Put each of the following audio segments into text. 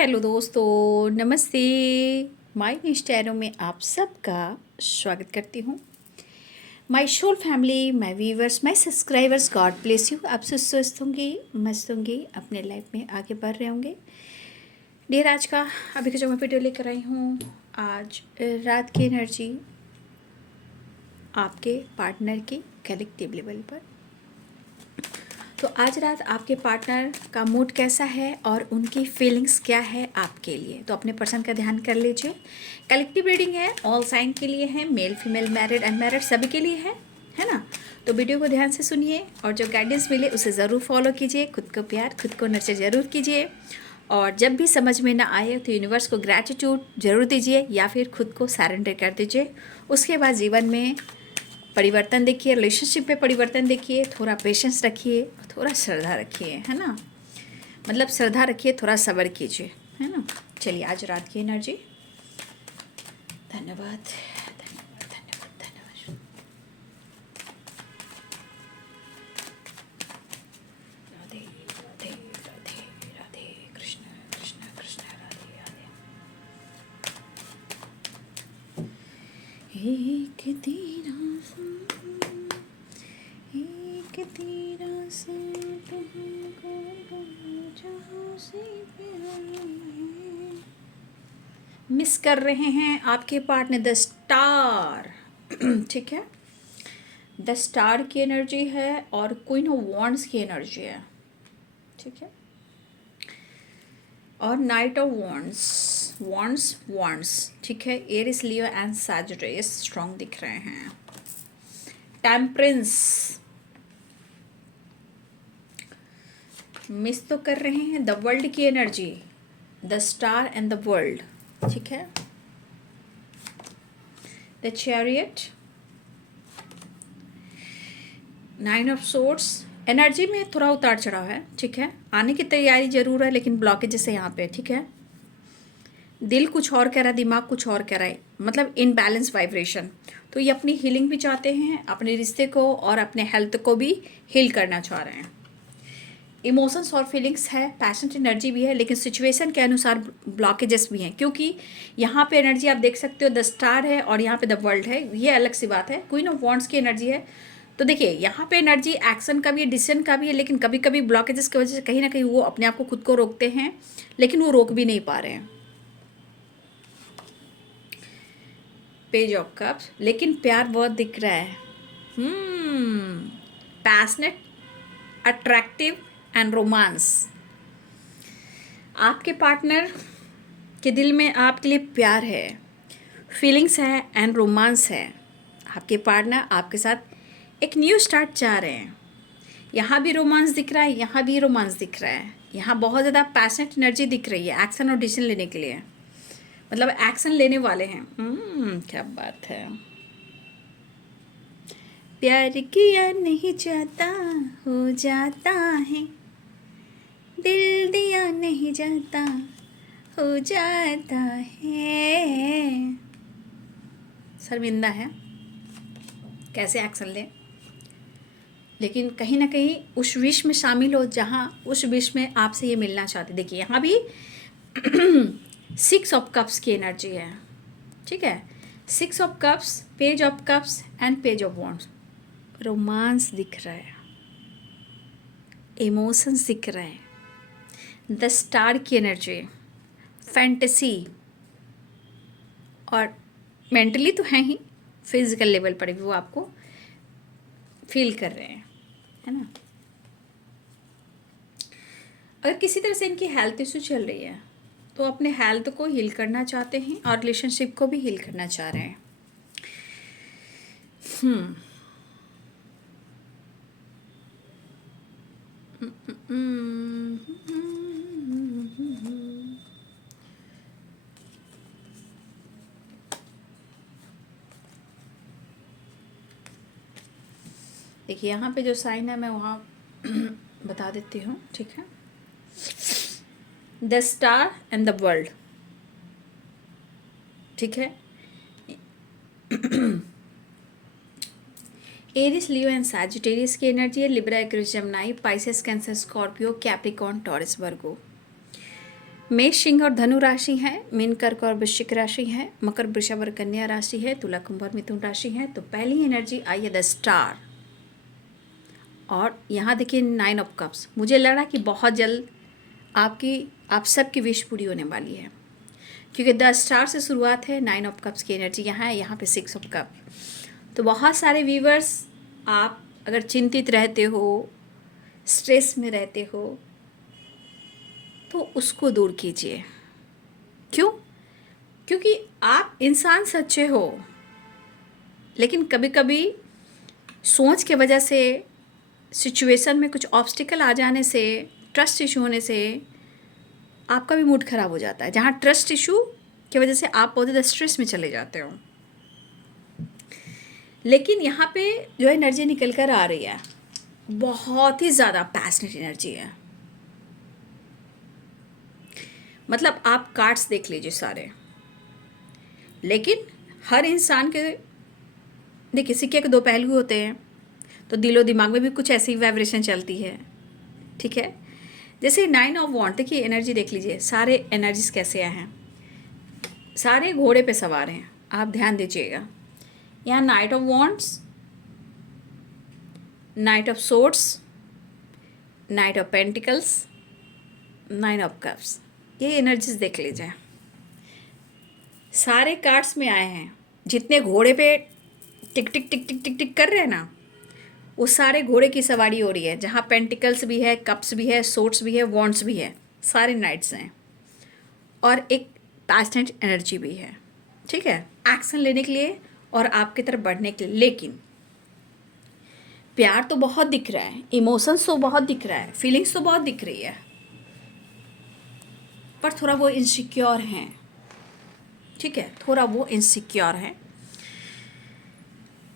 Hello दोस्तों, नमस्ते। My news tarot में आप सबका स्वागत करती हूँ। My soul family, my viewers, my subscribers, God bless you. आप सब स्वस्थ होंगे, मस्त होंगे, अपने लाइफ में आगे बढ़ रहे होंगे। डेर आज का अभी का जो मैं वीडियो लेकर आई हूँ, आज रात की एनर्जी आपके पार्टनर की कलेक्टिव लेवल पर। तो आज रात आपके पार्टनर का मूड कैसा है और उनकी फीलिंग्स क्या है आपके लिए, तो अपने पर्सन का ध्यान कर लीजिए। कलेक्टिव रीडिंग है, ऑल साइन के लिए है, मेल फीमेल मैरिड अनमैरिड सभी के लिए है ना। तो वीडियो को ध्यान से सुनिए और जो गाइडेंस मिले उसे ज़रूर फॉलो कीजिए। खुद को प्यार, खुद को नर्चर ज़रूर कीजिए। और जब भी समझ में ना आए तो यूनिवर्स को ग्रैटिट्यूड ज़रूर दीजिए या फिर खुद को सरेंडर कर दीजिए। उसके बाद जीवन में परिवर्तन देखिए, रिलेशनशिप में परिवर्तन देखिए। थोड़ा पेशेंस रखिए, थोड़ा श्रद्धा रखिए, है ना। मतलब श्रद्धा रखिए, थोड़ा सब्र कीजिए, है ना। चलिए आज रात की एनर्जी। धन्यवाद धन्यवाद धन्यवाद धन्यवाद। राधे राधे राधे राधे, कृष्ण कृष्ण कृष्ण, राधे राधे। एक तेरा से तुमको जहाँ से प्यार मिस कर रहे हैं आपके पार्टनर द स्टार। ठीक है, द स्टार की एनर्जी है और क्वीन ऑफ वॉन्ड्स की एनर्जी है। ठीक है, और night of wands wands wands. ठीक है, Aries Leo and Sagittarius strong दिख रहे हैं। टेम्परेंस मिस तो कर रहे हैं। द वर्ल्ड की energy, the star and the world. ठीक है, the chariot, nine of swords. Energy में थोड़ा उतार चढ़ाव है। ठीक है, आने की तैयारी जरूर है लेकिन ब्लॉकेजेस है यहाँ पे। ठीक है, दिल कुछ और कह रहा है, दिमाग कुछ और कह रहा है, मतलब इनबैलेंस वाइब्रेशन। तो ये अपनी हीलिंग भी चाहते हैं, अपने रिश्ते को और अपने हेल्थ को भी हील करना चाह रहे हैं। इमोशंस और फीलिंग्स है, पैशनेट एनर्जी भी है, लेकिन सिचुएशन के अनुसार ब्लॉकेजेस भी हैं। क्योंकि यहाँ पे एनर्जी आप देख सकते हो, द स्टार है और यहाँ पे द वर्ल्ड है, ये अलग सी बात है। क्वीन ऑफ वॉन्ड्स की एनर्जी है। तो देखिए यहाँ पे एनर्जी एक्शन का भी है, डिसीजन का भी है, लेकिन कभी कभी ब्लॉकेजेस की वजह से कहीं ना कहीं वो अपने आप को खुद को रोकते हैं, लेकिन वो रोक भी नहीं पा रहे हैं। पेज ऑफ कप्स, लेकिन प्यार बहुत दिख रहा है। Passionate, attractive and romance. आपके पार्टनर के दिल में आपके लिए प्यार है, फीलिंग्स है एंड रोमांस है। आपके पार्टनर आपके साथ एक न्यू स्टार्ट चाह रहे हैं। यहाँ भी रोमांस दिख रहा है, यहाँ भी रोमांस दिख रहा है। यहाँ बहुत ज़्यादा पैशनेट एनर्जी दिख रही है एक्शन और डिसीजन लेने के लिए, मतलब एक्शन लेने वाले हैं। क्या बात है। प्यार किया नहीं जाता, हो जाता है। दिल दिया नहीं जाता, हो जाता है। शर्मिंदा है कैसे एक्शन लें, लेकिन कहीं ना कहीं उस विश में शामिल हो जहाँ उस विश में आपसे ये मिलना चाहते। देखिए यहाँ भी 6 ऑफ कप्स की एनर्जी है। ठीक है, 6 of cups, page of cups and page of wands. Romance दिख रहा है, इमोशंस दिख रहे हैं। द स्टार की एनर्जी, फैंटेसी, और मेंटली तो है ही, फिजिकल लेवल पर भी वो आपको फील कर रहे हैं, है ना। अगर किसी तरह से इनकी हेल्थ इशू चल रही है तो अपने हेल्थ को हील करना चाहते हैं और रिलेशनशिप को भी हील करना चाह रहे हैं। देखिए यहाँ पे जो साइन है मैं वहाँ बता देती हूँ। ठीक है, the star and the world. ठीक है, एरिस, लियो एंड सैजिटेरियस की एनर्जी है। Libra, Aquarius, Gemini, Pisces, Cancer, Scorpio, Capricorn, Taurus, Virgo. मेष, सिंह और धनु राशि है, मीन, कर्क और वृश्चिक राशि है, मकर, वृषभ और कन्या राशि है, तुला, कुंभ और मिथुन राशि है। तो पहली एनर्जी आई है द स्टार, और यहाँ देखिए 9 ऑफ कप्स। मुझे लग रहा है कि बहुत जल्द आप सबकी विश पूरी होने वाली है, क्योंकि द स्टार से शुरुआत है। 9 ऑफ कप्स की एनर्जी यहाँ है, यहाँ पे 6 ऑफ कप। तो बहुत सारे व्यूवर्स, आप अगर चिंतित रहते हो, स्ट्रेस में रहते हो, तो उसको दूर कीजिए। क्यों? क्योंकि आप इंसान सच्चे हो, लेकिन कभी कभी सोच के वजह से, सिचुएशन में कुछ ऑब्स्टिकल आ जाने से, ट्रस्ट इशू होने से आपका भी मूड ख़राब हो जाता है, जहाँ ट्रस्ट इशू की वजह से आप बहुत ज़्यादा स्ट्रेस में चले जाते हो। लेकिन यहाँ पे जो एनर्जी निकल कर आ रही है, बहुत ही ज़्यादा पैशनेट एनर्जी है। मतलब आप कार्ड्स देख लीजिए सारे, लेकिन हर इंसान के, देखिए, सिक्के के दो पहलू होते हैं, तो दिलो दिमाग में भी कुछ ऐसी वाइब्रेशन चलती है, ठीक है। जैसे 9 ऑफ वॉन्ड, देखिए एनर्जी देख लीजिए, सारे एनर्जीज कैसे आए हैं, सारे घोड़े पे सवार हैं, आप ध्यान दीजिएगा। यहाँ night of wands, night of swords, night of pentacles, 9 of cups, ये एनर्जीज देख लीजिए। सारे कार्ड्स में आए हैं, जितने घोड़े पे टिक टिक टिक टिक टिक टिक कर रहे हैं ना, वो सारे घोड़े की सवारी हो रही है, जहाँ पेंटिकल्स भी है, कप्स भी है, सोर्ड्स भी है, वॉन्ड्स भी है, सारे नाइट्स हैं, और एक पैशनेट एनर्जी भी है, ठीक है, एक्शन लेने के लिए और आपकी तरफ बढ़ने के लिए। लेकिन प्यार तो बहुत दिख रहा है, इमोशंस तो बहुत दिख रहा है, फीलिंग्स तो बहुत दिख रही है, पर थोड़ा वो इनसिक्योर हैं, ठीक है, थोड़ा वो इनसिक्योर हैं,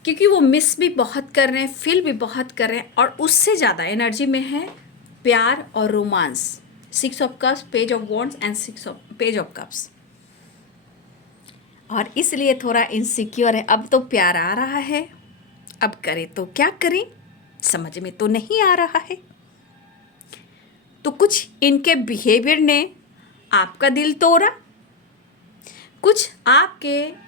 क्योंकि वो मिस भी बहुत कर रहे हैं, फील भी बहुत कर रहे हैं, और उससे ज़्यादा एनर्जी में है प्यार और romance. 6 of cups, page of wands and page of cups, और इसलिए थोड़ा इनसिक्योर है। अब तो प्यार आ रहा है, अब करें तो क्या करें, समझ में तो नहीं आ रहा है। तो कुछ इनके बिहेवियर ने आपका दिल तोड़ा, कुछ आपके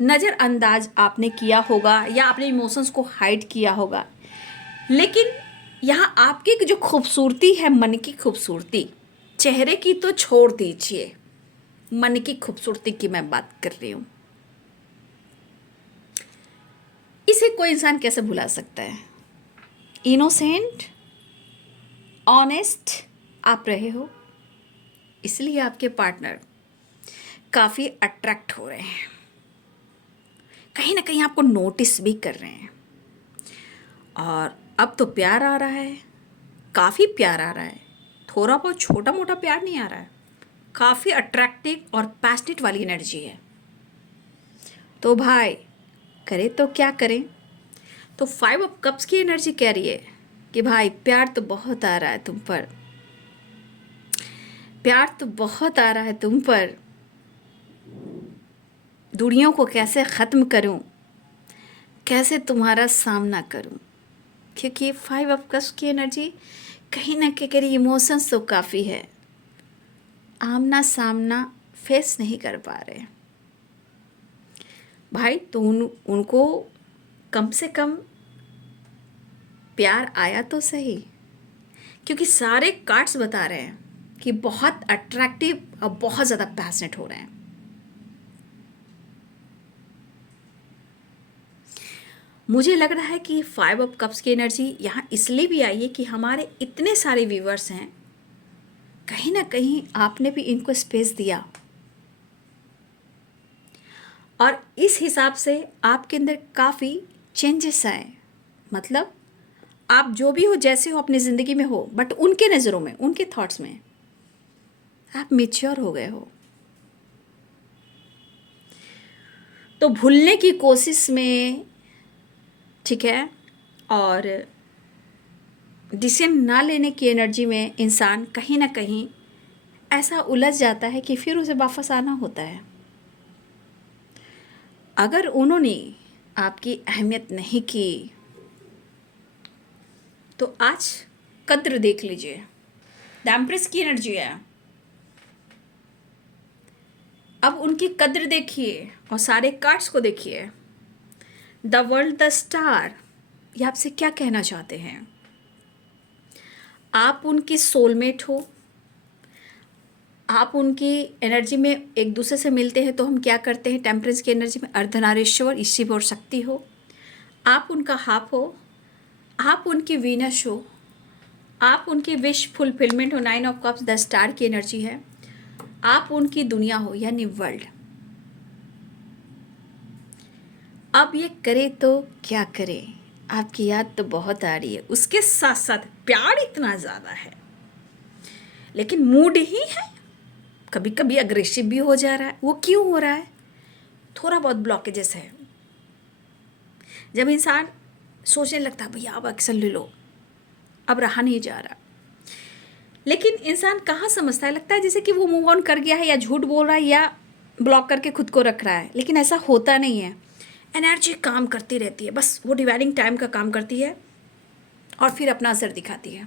नज़रअंदाज आपने किया होगा, या आपने इमोशंस को हाइड किया होगा। लेकिन यहाँ आपकी जो खूबसूरती है, मन की खूबसूरती, चेहरे की तो छोड़ दीजिए, मन की खूबसूरती की मैं बात कर रही हूँ, इसे कोई इंसान कैसे भुला सकता है। इनोसेंट, ऑनेस्ट आप रहे हो, इसलिए आपके पार्टनर काफ़ी अट्रैक्ट हो रहे हैं, कहीं ना कहीं आपको नोटिस भी कर रहे हैं। और अब तो प्यार आ रहा है, काफ़ी प्यार आ रहा है, थोड़ा बहुत छोटा मोटा प्यार नहीं आ रहा है, काफ़ी अट्रैक्टिव और पैशनेट वाली एनर्जी है। तो भाई करें तो क्या करें। तो 5 ऑफ कप्स की एनर्जी कह रही है कि भाई प्यार तो बहुत आ रहा है तुम पर, प्यार तो बहुत आ रहा है तुम पर, दूरियों को कैसे ख़त्म करूं, कैसे तुम्हारा सामना करूं। क्योंकि 5 ऑफ कप्स की एनर्जी कहीं ना कहीं इमोशंस तो काफ़ी है, आमना सामना फेस नहीं कर पा रहे भाई। तो उनको कम से कम प्यार आया तो सही, क्योंकि सारे कार्ड्स बता रहे हैं कि बहुत अट्रैक्टिव और बहुत ज़्यादा पैशनेट हो रहे हैं। मुझे लग रहा है कि 5 ऑफ कप्स की एनर्जी यहाँ इसलिए भी आई है कि हमारे इतने सारे व्यूवर्स हैं, कहीं ना कहीं आपने भी इनको स्पेस दिया, और इस हिसाब से आपके अंदर काफ़ी चेंजेस आए। मतलब आप जो भी हो, जैसे हो, अपनी ज़िंदगी में हो, बट उनके नज़रों में, उनके थॉट्स में आप मैच्योर हो गए हो। तो भूलने की कोशिश में, ठीक है, और डिसीजन ना लेने की एनर्जी में इंसान कहीं ना कहीं ऐसा उलझ जाता है कि फिर उसे वापस आना होता है। अगर उन्होंने आपकी अहमियत नहीं की तो आज कद्र देख लीजिए। द एम्प्रेस की एनर्जी है, अब उनकी कद्र देखिए और सारे कार्ड्स को देखिए। द वर्ल्ड, द स्टार, ये आपसे क्या कहना चाहते हैं? आप उनकी सोलमेट हो। आप उनकी एनर्जी में एक दूसरे से मिलते हैं तो हम क्या करते हैं? टेम्परेंस की एनर्जी में अर्धनारीश्वर, शिव और शक्ति हो। आप उनका हाफ हो। आप उनकी वीनस हो। आप उनकी विश फुलफिलमेंट हो। 9 ऑफ कप्स द स्टार की एनर्जी है। आप उनकी दुनिया हो, यानी वर्ल्ड। अब ये करे तो क्या करे? आपकी याद तो बहुत आ रही है, उसके साथ साथ प्यार इतना ज़्यादा है, लेकिन मूड ही है, कभी कभी अग्रेसिव भी हो जा रहा है। वो क्यों हो रहा है? थोड़ा बहुत ब्लॉकेजेस है। जब इंसान सोचने लगता है भैया अब एक्शन ले लो, अब रहा नहीं जा रहा, लेकिन इंसान कहाँ समझता है, लगता है जैसे कि वो मूव ऑन कर गया है या झूठ बोल रहा है या ब्लॉक करके खुद को रख रहा है, लेकिन ऐसा होता नहीं है। एनर्जी काम करती रहती है, बस वो डिवाइडिंग टाइम का काम करती है और फिर अपना असर दिखाती है।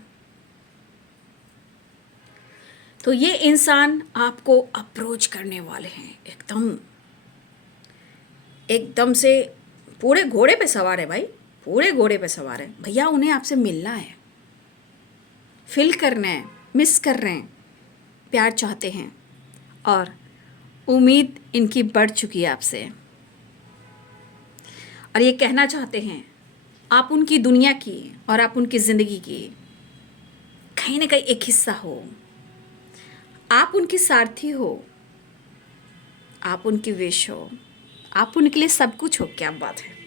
तो ये इंसान आपको अप्रोच करने वाले हैं, एकदम से पूरे घोड़े पे सवार है भाई, पूरे घोड़े पे सवार है भैया। उन्हें आपसे मिलना है, फील करना है, मिस कर रहे हैं, प्यार चाहते हैं और उम्मीद इनकी बढ़ चुकी है आपसे, और ये कहना चाहते हैं आप उनकी दुनिया की और आप उनकी ज़िंदगी की कहीं ना कहीं एक हिस्सा हो। आप उनकी सारथी हो, आप उनकी विश हो, आप उनके लिए सब कुछ हो। क्या बात है,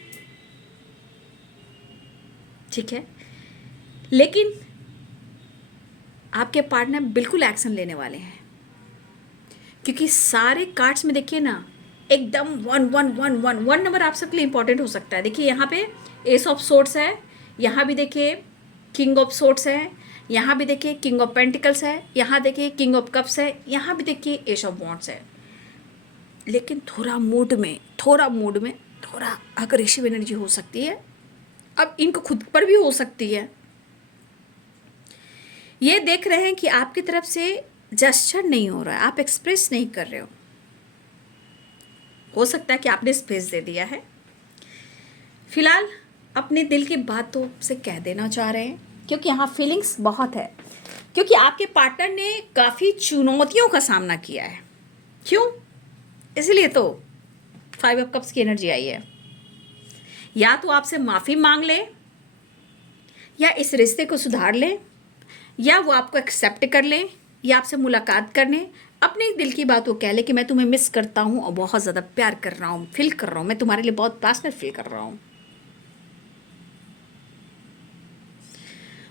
ठीक है। लेकिन आपके पार्टनर बिल्कुल एक्शन लेने वाले हैं, क्योंकि सारे कार्ड्स में देखिए ना, एकदम 1 नंबर आप सबके लिए इंपॉर्टेंट हो सकता है। देखिए यहाँ पे एस ऑफ सोर्ड्स है, यहाँ भी देखिए किंग ऑफ सोर्ड्स है, यहाँ भी देखिए किंग ऑफ पेंटिकल्स है, यहाँ देखिए किंग ऑफ कप्स है, यहाँ भी देखिए एस ऑफ वॉन्ड्स है। लेकिन थोड़ा मूड में थोड़ा अग्रेसिव एनर्जी हो सकती है। अब इनको खुद पर भी हो सकती है। ये देख रहे हैं कि आपकी तरफ से जेस्चर नहीं हो रहा है, आप एक्सप्रेस नहीं कर रहे हो सकता है कि आपने स्पेस दे दिया है। फिलहाल अपने दिल की बातों से कह देना चाह रहे हैं, क्योंकि यहाँ फीलिंग्स बहुत है, क्योंकि आपके पार्टनर ने काफ़ी चुनौतियों का सामना किया है। क्यों? इसलिए तो 5 ऑफ कप्स की एनर्जी आई है। या तो आपसे माफ़ी मांग ले, या इस रिश्ते को सुधार ले, या वो आपको एक्सेप्ट कर ले, या आपसे मुलाकात करने, अपने दिल की बात वो कह ले कि मैं तुम्हें मिस करता हूँ और बहुत ज़्यादा प्यार कर रहा हूँ, फील कर रहा हूँ, मैं तुम्हारे लिए बहुत पैशनेट फील कर रहा हूँ।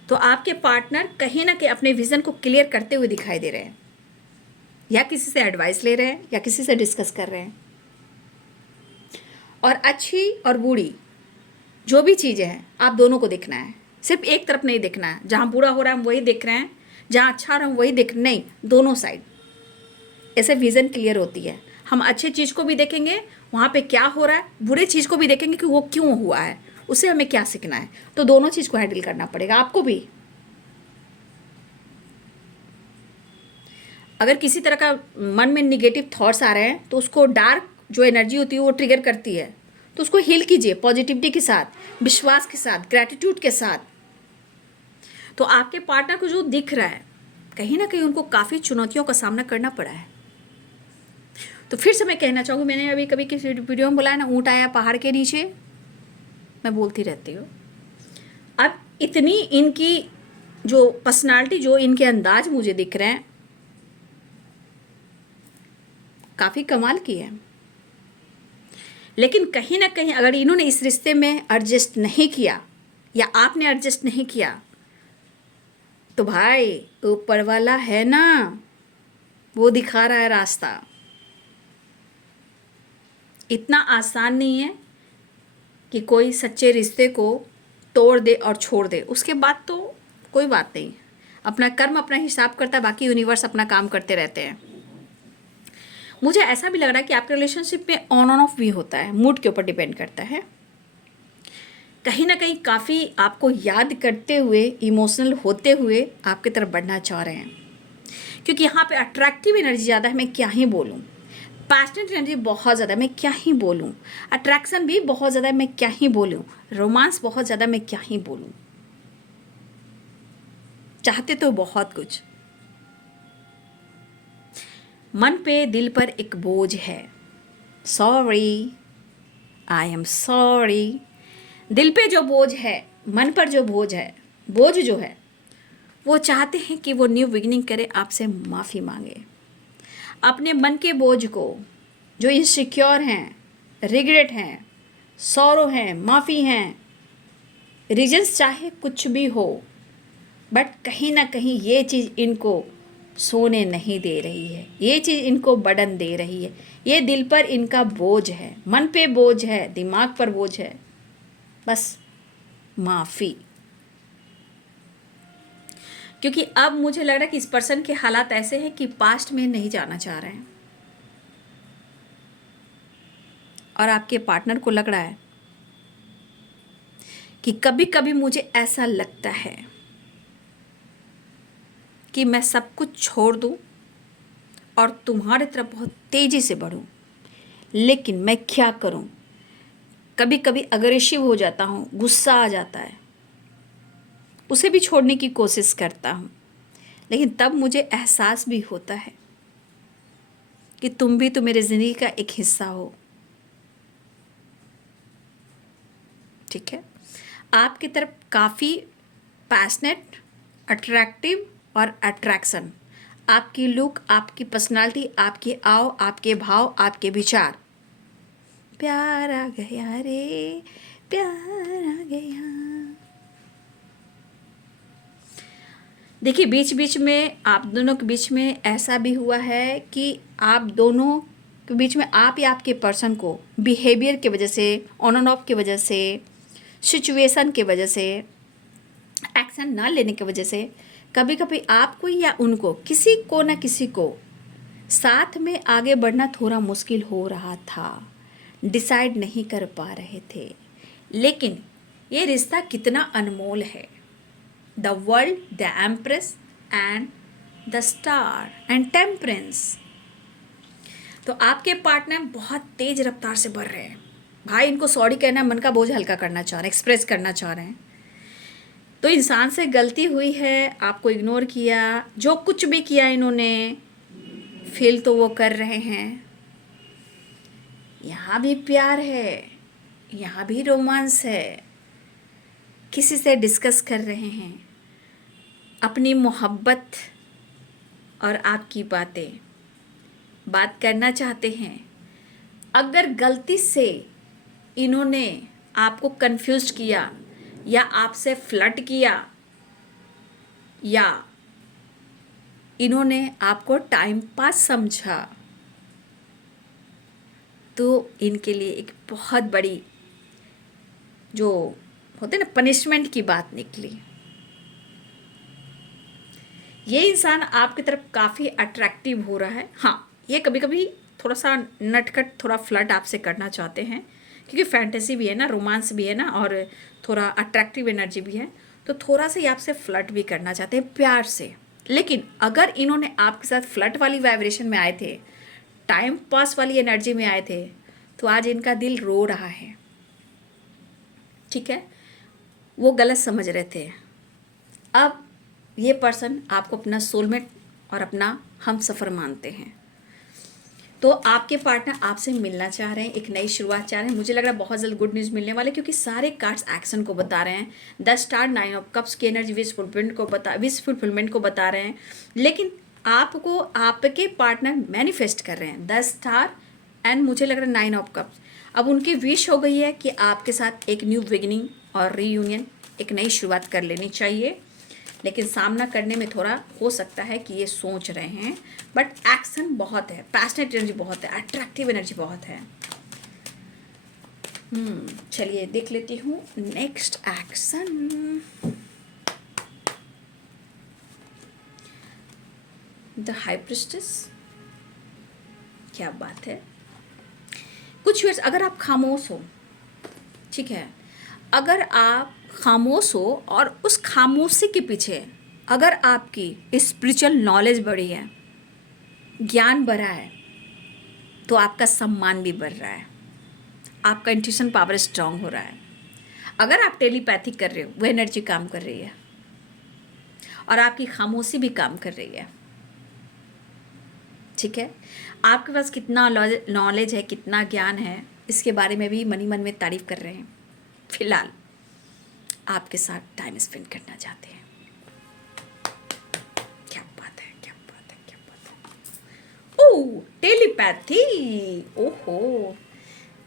तो आपके पार्टनर कहीं ना कहीं अपने विज़न को क्लियर करते हुए दिखाई दे रहे हैं, या किसी से एडवाइस ले रहे हैं, या किसी से डिस्कस कर रहे हैं। और अच्छी और बुरी जो भी चीज़ें हैं, आप दोनों को देखना है, सिर्फ एक तरफ नहीं देखना है। जहाँ बुरा हो रहा है हम वही देख रहे हैं, जहाँ अच्छा हो रहा है हम वही देख, नहीं, दोनों साइड। ऐसे विज़न क्लियर होती है। हम अच्छे चीज़ को भी देखेंगे, वहाँ पे क्या हो रहा है, बुरे चीज़ को भी देखेंगे कि वो क्यों हुआ है, उससे हमें क्या सीखना है। तो दोनों चीज़ को हैंडल करना पड़ेगा आपको भी। अगर किसी तरह का मन में निगेटिव थॉट्स आ रहे हैं तो उसको डार्क जो एनर्जी होती है वो ट्रिगर करती है, तो उसको हील कीजिए पॉजिटिविटी के साथ, विश्वास के साथ, ग्रैटिट्यूड के साथ। तो आपके पार्टनर को जो दिख रहा है, कहीं ना कहीं उनको काफ़ी चुनौतियों का सामना करना पड़ा है। तो फिर से मैं कहना चाहूँगी, मैंने अभी कभी किसी वीडियो में बोला है ना, ऊँट आया पहाड़ के नीचे, मैं बोलती रहती हूँ। अब इतनी इनकी जो पर्सनालिटी, जो इनके अंदाज मुझे दिख रहे हैं, काफ़ी कमाल की है। लेकिन कहीं ना कहीं अगर इन्होंने इस रिश्ते में एडजस्ट नहीं किया, या आपने एडजस्ट नहीं किया, तो भाई ऊपर वाला है ना, वो दिखा रहा है रास्ता। इतना आसान नहीं है कि कोई सच्चे रिश्ते को तोड़ दे और छोड़ दे, उसके बाद तो कोई बात नहीं, अपना कर्म अपना हिसाब करता है, बाकी यूनिवर्स अपना काम करते रहते हैं। मुझे ऐसा भी लग रहा है कि आपके रिलेशनशिप में ऑन ऑफ भी होता है, मूड के ऊपर डिपेंड करता है। कहीं ना कहीं काफ़ी आपको याद करते हुए, इमोशनल होते हुए आपकी तरफ बढ़ना चाह रहे हैं, क्योंकि यहाँ पे अट्रैक्टिव एनर्जी ज़्यादा है। मैं क्या ही बोलूँ, पैशनेट एनर्जी बहुत ज़्यादा, मैं क्या ही बोलूँ। अट्रैक्शन भी बहुत ज़्यादा, मैं क्या ही बोलूँ। रोमांस बहुत ज़्यादा, मैं क्या ही बोलूँ। चाहते तो बहुत कुछ। मन पे दिल पर एक बोझ है। Sorry, I am sorry. दिल पे जो बोझ है, मन पर जो बोझ है, बोझ जो है, वो चाहते हैं कि वो न्यू बिगिनिंग करे, आपसे माफ़ी मांगे। अपने मन के बोझ को, जो इनसिक्योर हैं, रिग्रेट हैं, सौरो हैं, माफ़ी हैं, रीजंस चाहे कुछ भी हो, बट कहीं ना कहीं ये चीज़ इनको सोने नहीं दे रही है, ये चीज़ इनको बर्डन दे रही है, ये दिल पर इनका बोझ है, मन पे बोझ है, दिमाग पर बोझ है। बस माफ़ी। क्योंकि अब मुझे लग रहा है कि इस पर्सन के हालात ऐसे हैं कि पास्ट में नहीं जाना चाह रहे हैं, और आपके पार्टनर को लग रहा है कि कभी कभी मुझे ऐसा लगता है कि मैं सब कुछ छोड़ दूं और तुम्हारी तरफ बहुत तेज़ी से बढ़ूं, लेकिन मैं क्या करूं। कभी कभी अग्रेसिव हो जाता हूं, गुस्सा आ जाता है, उसे भी छोड़ने की कोशिश करता हूं, लेकिन तब मुझे एहसास भी होता है कि तुम भी तो मेरे ज़िंदगी का एक हिस्सा हो। ठीक है, आपकी तरफ काफ़ी पैशनेट, अट्रैक्टिव और अट्रैक्शन, आपकी लुक, आपकी पर्सनालिटी, आपके आओ, आपके भाव, आपके विचार। प्यार आ गया रे, प्यार आ गया। देखिए, बीच बीच में आप दोनों के बीच में ऐसा भी हुआ है कि आप दोनों के बीच में, आप या आपके पर्सन को बिहेवियर की वजह से, ऑन एंड ऑफ की वजह से, सिचुएशन की वजह से, एक्शन ना लेने की वजह से, कभी कभी आपको या उनको, किसी को ना किसी को साथ में आगे बढ़ना थोड़ा मुश्किल हो रहा था, डिसाइड नहीं कर पा रहे थे। लेकिन ये रिश्ता कितना अनमोल है। The world, the empress and the star and temperance. तो आपके पार्टनर बहुत तेज रफ्तार से बढ़ रहे हैं भाई, इनको सॉरी कहना, मन का बोझ हल्का करना चाह रहे हैं, एक्सप्रेस करना चाह रहे हैं। तो इंसान से गलती हुई है, आपको इग्नोर किया, जो कुछ भी किया इन्होंने, फील तो वो कर रहे हैं। यहाँ भी प्यार है, यहाँ भी रोमांस है, किसी से डिस्कस कर रहे हैं अपनी मोहब्बत और आपकी बातें, बात करना चाहते हैं। अगर गलती से इन्होंने आपको कंफ्यूज किया या आपसे फ्लर्ट किया या इन्होंने आपको टाइम पास समझा, तो इनके लिए एक बहुत बड़ी, जो होते ना, पनिशमेंट की बात निकली। ये इंसान आपकी तरफ काफ़ी अट्रैक्टिव हो रहा है। हाँ, ये कभी कभी थोड़ा सा नटखट, थोड़ा फ्लर्ट आपसे करना चाहते हैं, क्योंकि फैंटेसी भी है ना, रोमांस भी है ना, और थोड़ा अट्रैक्टिव एनर्जी भी है, तो थोड़ा सा ये आपसे फ्लर्ट भी करना चाहते हैं प्यार से। लेकिन अगर इन्होंने आपके साथ फ्लर्ट वाली वाइब्रेशन में आए थे, टाइम पास वाली एनर्जी में आए थे, तो आज इनका दिल रो रहा है। ठीक है, वो गलत समझ रहे थे। अब ये पर्सन आपको अपना सोलमेट और अपना हम सफ़र मानते हैं। तो आपके पार्टनर आपसे मिलना चाह रहे हैं, एक नई शुरुआत चाह रहे हैं। मुझे लग रहा है बहुत जल्द गुड न्यूज़ मिलने वाले, क्योंकि सारे कार्ड्स एक्शन को बता रहे हैं। 10 स्टार, 9 ऑफ कप्स की एनर्जी विश फुलफिलमेंट को बता रहे हैं। लेकिन आपको आपके पार्टनर मैनिफेस्ट कर रहे हैं 10 स्टार एंड मुझे लग रहा है 9 ऑफ कप्स। अब उनकी विश हो गई है कि आपके साथ एक न्यू बिगिनिंग और रीयूनियन, एक नई शुरुआत कर लेनी चाहिए। लेकिन सामना करने में थोड़ा हो सकता है कि ये सोच रहे हैं, बट एक्शन बहुत है, पैशनेट एनर्जी बहुत है, अट्रैक्टिव एनर्जी बहुत है। चलिए देख लेती हूँ next action. The high priestess, क्या बात है। कुछ वर्ड्स, अगर आप खामोश हो, ठीक है, अगर आप खामोश हो और उस खामोशी के पीछे अगर आपकी स्पिरिचुअल नॉलेज बढ़ी है, ज्ञान बढ़ा है, तो आपका सम्मान भी बढ़ रहा है, आपका इंट्यूशन पावर स्ट्रांग हो रहा है। अगर आप टेलीपैथी कर रहे हो, वो एनर्जी काम कर रही है और आपकी खामोशी भी काम कर रही है। ठीक है, आपके पास कितना नॉलेज है, कितना ज्ञान है, इसके बारे में भी मन ही मन में तारीफ कर रहे हैं। फिलहाल आपके साथ टाइम स्पेंड करना चाहते हैं। क्या बात है, क्या बात है, क्या बात है। ओह, टेलीपैथी। ओहो,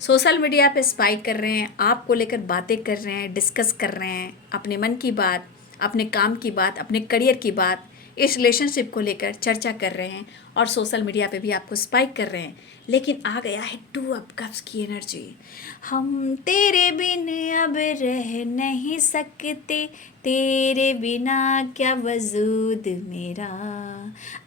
सोशल मीडिया पे स्पाई कर रहे हैं, आपको लेकर बातें कर रहे हैं, डिस्कस कर रहे हैं, अपने मन की बात, अपने काम की बात, अपने करियर की बात, इस रिलेशनशिप को लेकर चर्चा कर रहे हैं और सोशल मीडिया पे भी आपको स्पाइक कर रहे हैं। लेकिन आ गया है 2 ऑफ कप्स की एनर्जी। हम तेरे बिन अब रह नहीं सकते, तेरे बिना क्या वजूद मेरा,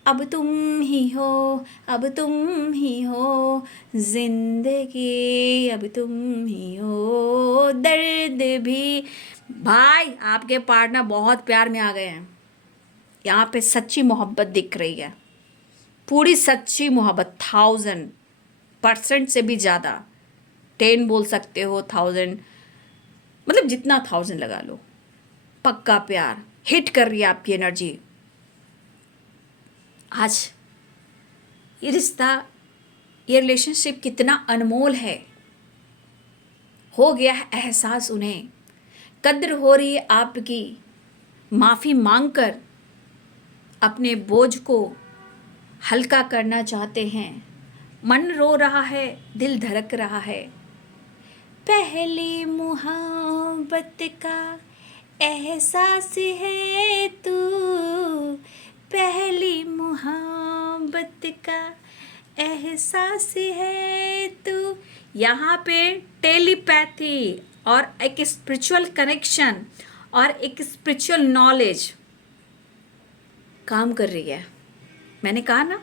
अब तुम ही हो, अब तुम ही हो जिंदगी, अब तुम ही हो दर्द भी। भाई आपके पार्टनर बहुत प्यार में आ गए हैं, यहाँ पे सच्ची मोहब्बत दिख रही है, पूरी सच्ची मोहब्बत, 1000% से भी ज़्यादा, 10 बोल सकते हो, 1000, मतलब जितना 1000 लगा लो। पक्का प्यार हिट कर रही है आपकी एनर्जी। आज ये रिश्ता, ये रिलेशनशिप कितना अनमोल है, हो गया है एहसास उन्हें, कद्र हो रही है आपकी। माफ़ी मांगकर अपने बोझ को हल्का करना चाहते हैं। मन रो रहा है, दिल धड़क रहा है। पहली मोहब्बत का एहसास है तू, पहली मोहब्बत का एहसास है तू। यहाँ पे टेलीपैथी और एक स्पिरिचुअल कनेक्शन और एक स्पिरिचुअल नॉलेज काम कर रही है। मैंने कहा ना,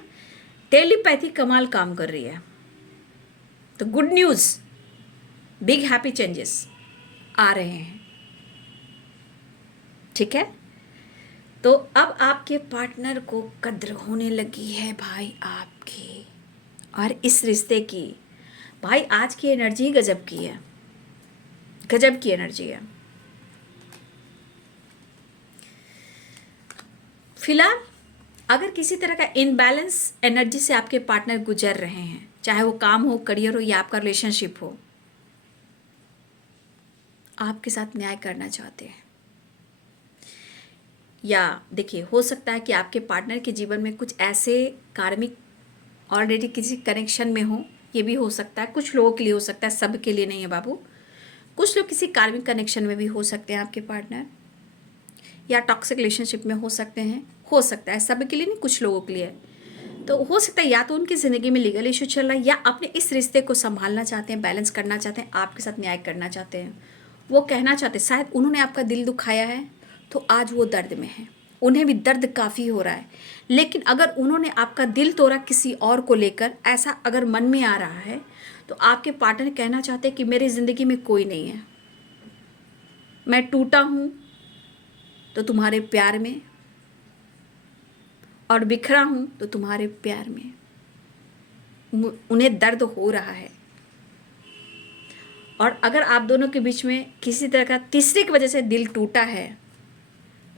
टेलीपैथी कमाल काम कर रही है। तो good news, big happy changes आ रहे हैं। ठीक है, तो अब आपके पार्टनर को कद्र होने लगी है भाई आपकी और इस रिश्ते की। भाई आज की एनर्जी गजब की है, गजब की एनर्जी है। फिलहाल अगर किसी तरह का इनबैलेंस एनर्जी से आपके पार्टनर गुजर रहे हैं, चाहे वो काम हो, करियर हो या आपका रिलेशनशिप हो, आपके साथ न्याय करना चाहते हैं। या देखिए, हो सकता है कि आपके पार्टनर के जीवन में कुछ ऐसे कार्मिक ऑलरेडी किसी कनेक्शन में हो, ये भी हो सकता है। कुछ लोगों के लिए हो सकता है, सब के लिए नहीं है बाबू। कुछ लोग किसी कार्मिक कनेक्शन में भी हो सकते हैं आपके पार्टनर, या टॉक्सिक रिलेशनशिप में हो सकते हैं, हो सकता है, सब के लिए नहीं, कुछ लोगों के लिए। तो हो सकता है या तो उनकी ज़िंदगी में लीगल इशू चल रहा है, या अपने इस रिश्ते को संभालना चाहते हैं, बैलेंस करना चाहते हैं, आपके साथ न्याय करना चाहते हैं। वो कहना चाहते हैं, शायद उन्होंने आपका दिल दुखाया है तो आज वो दर्द में है, उन्हें भी दर्द काफ़ी हो रहा है। लेकिन अगर उन्होंने आपका दिल तोड़ा किसी और को लेकर, ऐसा अगर मन में आ रहा है, तो आपके पार्टनर कहना चाहते हैं कि मेरी ज़िंदगी में कोई नहीं है, मैं टूटा हूँ तो तुम्हारे प्यार में, और बिखरा हूँ तो तुम्हारे प्यार में। उन्हें दर्द हो रहा है। और अगर आप दोनों के बीच में किसी तरह का तीसरे की वजह से दिल टूटा है,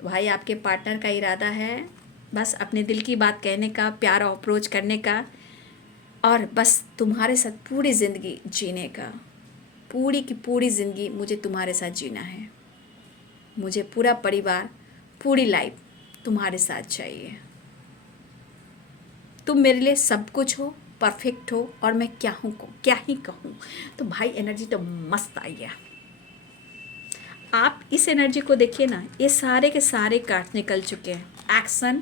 भाई आपके पार्टनर का इरादा है बस अपने दिल की बात कहने का, प्यार अप्रोच करने का, और बस तुम्हारे साथ पूरी ज़िंदगी जीने का। पूरी की पूरी ज़िंदगी मुझे तुम्हारे साथ जीना है, मुझे पूरा परिवार, पूरी लाइफ तुम्हारे साथ चाहिए। तुम मेरे लिए सब कुछ हो, परफेक्ट हो, और मैं क्या ही कहूँ। तो भाई एनर्जी तो मस्त आई है। आप इस एनर्जी को देखिए ना, ये सारे के सारे कार्ड्स निकल चुके हैं। एक्शन,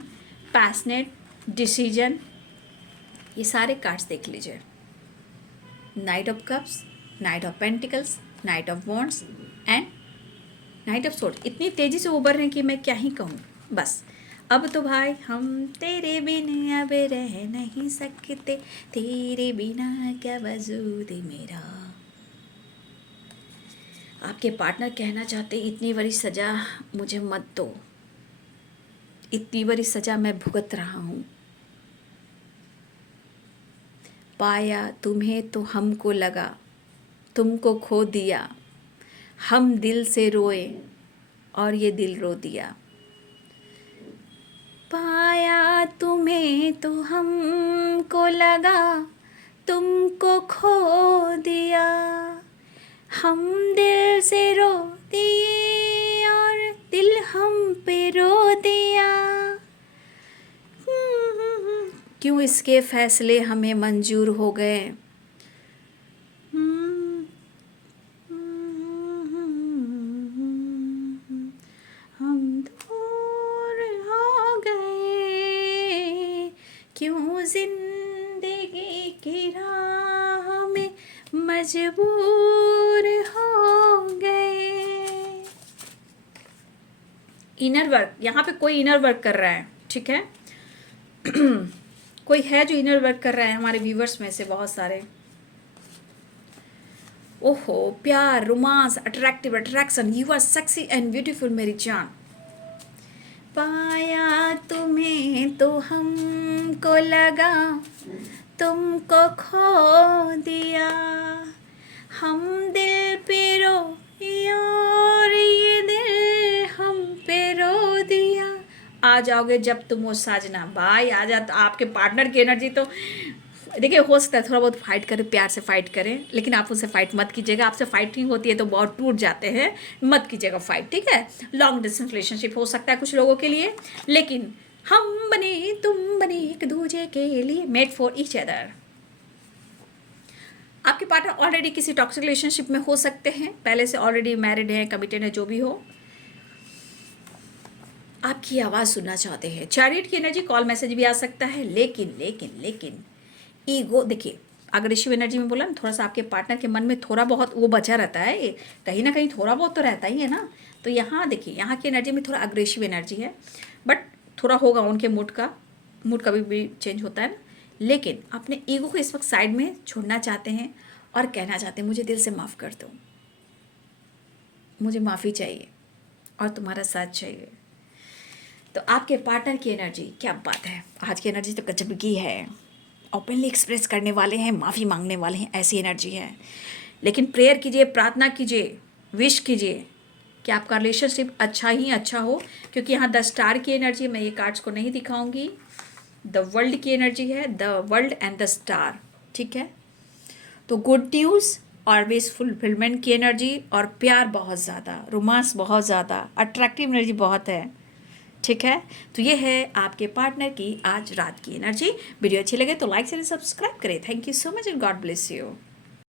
पैशनेट, डिसीजन, ये सारे कार्ड्स देख लीजिए। Night of cups, night of pentacles, night of wands and night of swords. इतनी तेज़ी से उभर रहे हैं कि मैं क्या ही कहूँ। बस अब तो भाई हम तेरे बिना अब रह नहीं सकते, तेरे बिना क्या वजूद मेरा। आपके पार्टनर कहना चाहते, इतनी बड़ी सज़ा मुझे मत दो, इतनी बड़ी सज़ा मैं भुगत रहा हूँ। पाया तुम्हें तो हमको लगा तुमको खो दिया, हम दिल से रोए और ये दिल रो दिया। पाया तुम्हें तो हमको लगा तुमको खो दिया, हम दिल से रो दिए और दिल हम पे रो दिया। क्यों इसके फैसले हमें मंजूर हो गए, हम दूर हो गए, क्यों जिंदगी की राह में मजबूर हो गए। इनर वर्क, यहाँ पे कोई इनर वर्क कर रहा है, ठीक है। कोई है जो इनर वर्क कर रहा है हमारे व्यूवर्स में से बहुत सारे। ओहो, प्यार, romance, attractive, attraction, you are sexy and beautiful मेरी जान। पाया तुम्हें तो हमको लगा तुमको खो दिया, हम दिल पे रोए और ये दिल हम पे रो दिया। आ जाओगे जब तुम हो साजना, भाई आ जा। तो आपके पार्टनर की एनर्जी तो देखिए, हो सकता है थोड़ा बहुत फाइट करें, प्यार से फाइट करें, लेकिन आप उनसे फाइट मत कीजिएगा। आपसे फाइटिंग होती है तो बहुत टूट जाते हैं, मत कीजिएगा फाइट, ठीक है। लॉन्ग डिस्टेंस रिलेशनशिप हो सकता है कुछ लोगों के लिए, लेकिन हम बने तुम बने एक दूसरे के लिए, मेड फॉर ईच अदर। आपके पार्टनर ऑलरेडी किसी टॉक्सिक रिलेशनशिप में हो सकते हैं, पहले से ऑलरेडी मैरिड है, कमिटेड है, जो भी हो। आपकी आवाज़ सुनना चाहते हैं। चैरियट की एनर्जी, कॉल मैसेज भी आ सकता है, लेकिन लेकिन लेकिन ईगो, देखिए अग्रेसिव एनर्जी में बोला ना, थोड़ा सा आपके पार्टनर के मन में थोड़ा बहुत वो बचा रहता है, कहीं ना कहीं थोड़ा बहुत तो रहता ही है ना। तो यहाँ देखिए, यहाँ की एनर्जी में थोड़ा अग्रेसिव एनर्जी है, बट थोड़ा होगा उनके मूड कभी भी चेंज होता है ना। लेकिन अपने ईगो को इस वक्त साइड में छोड़ना चाहते हैं और कहना चाहते हैं मुझे दिल से माफ़ कर दो, मुझे माफ़ी चाहिए और तुम्हारा साथ चाहिए। तो आपके पार्टनर की एनर्जी, क्या बात है, आज की एनर्जी तो गजब की है। ओपनली एक्सप्रेस करने वाले हैं, माफ़ी मांगने वाले हैं, ऐसी एनर्जी है। लेकिन प्रेयर कीजिए, प्रार्थना कीजिए, विश कीजिए कि आपका रिलेशनशिप अच्छा ही अच्छा हो, क्योंकि यहाँ द स्टार की एनर्जी, मैं ये कार्ड्स को नहीं दिखाऊंगी, द वर्ल्ड की एनर्जी है, the world and the star, ठीक है। तो गुड न्यूज़, ऑलवेज फुलफिलमेंट की एनर्जी, और प्यार बहुत ज़्यादा, रोमांस बहुत ज़्यादा, अट्रैक्टिव एनर्जी बहुत है, ठीक है। तो ये है आपके पार्टनर की आज रात की एनर्जी। वीडियो अच्छी लगे तो लाइक शेयर सब्सक्राइब करें। Thank you so much and God bless you.